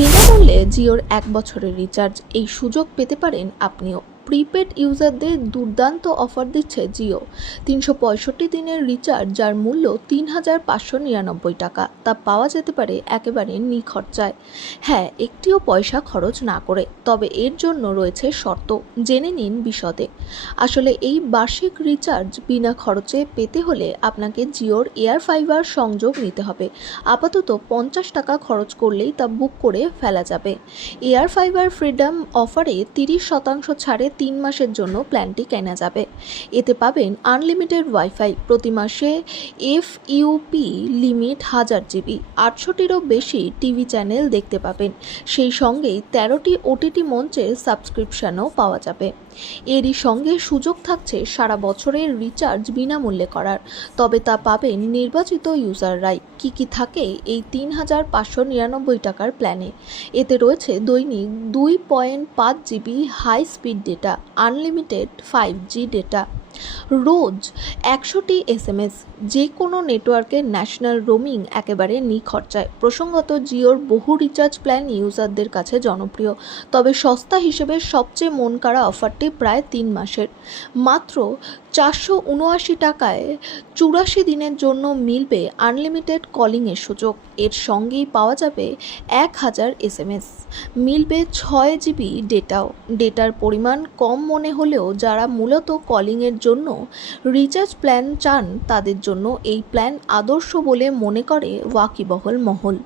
বিনামূল্যে জিওর ১ বছরের রিচার্জ, এই সুযোগ পেতে পারেন আপনিও। প্রিপেড ইউজারদের দুর্দান্ত অফার দিচ্ছে জিও। ৩৬৫ দিনের রিচার্জ, যার মূল্য ৩,৫৯৯ টাকা, তা পাওয়া যেতে পারে একেবারে নিখরচায়। হ্যাঁ, একটিও পয়সা খরচ না করে। তবে এর জন্য রয়েছে শর্ত, জেনে নিন বিশদে। আসলে এই বার্ষিক রিচার্জ বিনা খরচে পেতে হলে আপনাকে জিওর এয়ার ফাইবার সংযোগ নিতে হবে। আপাতত ৫০ টাকা খরচ করলেই তা বুক করে ফেলা যাবে। এয়ার ফাইবার ফ্রিডম অফারে ৩০% ছাড়ে ৩ মাসের জন্য প্ল্যানটি কেনা যাবে। এতে পাবেন আনলিমিটেড ওয়াইফাই, প্রতি মাসে এফইউপি লিমিট 1000 জিবি, ৮০০টিরও বেশি টিভি চ্যানেল দেখতে পাবেন। সেই সঙ্গেই 13টি ওটিটি মঞ্চের সাবস্ক্রিপশনও পাওয়া যাবে। এরই সঙ্গে সুযোগ থাকছে সারা বছরের রিচার্জ বিনামূল্যে করার। তবে তা পাবেন নির্বাচিত ইউজাররাই। কি থাকে এই ৩,৫৯৯ টাকার প্ল্যানে? এতে রয়েছে দৈনিক 2.5 GB high speed data, unlimited 5G data, রোজ ১০০টি SMS, যে কোনো নেটওয়ার্কের ন্যাশনাল রোমিং একেবারে নিখরচায়। প্রসঙ্গত, জিওর বহু রিচার্জ প্ল্যান ইউজারদের কাছে জনপ্রিয়। তবে সস্তা হিসেবে সবচেয়ে মন কাড়া অফারটি প্রায় ৩ মাসের, মাত্র ৪৭৯ টাকায় ৮৪ দিনের জন্য মিলবে আনলিমিটেড কলিংয়ের সুযোগ। এর সঙ্গেই পাওয়া যাবে ১,০০০ SMS, মিলবে ৬ জিবি ডেটাও। ডেটার পরিমাণ কম মনে হলেও যারা মূলত কলিংয়ের জন্য রিচার্জ প্ল্যান চান, তাদের জন্য এই প্ল্যান আদর্শ বলে মনে করে ওয়াকিবহল মহল।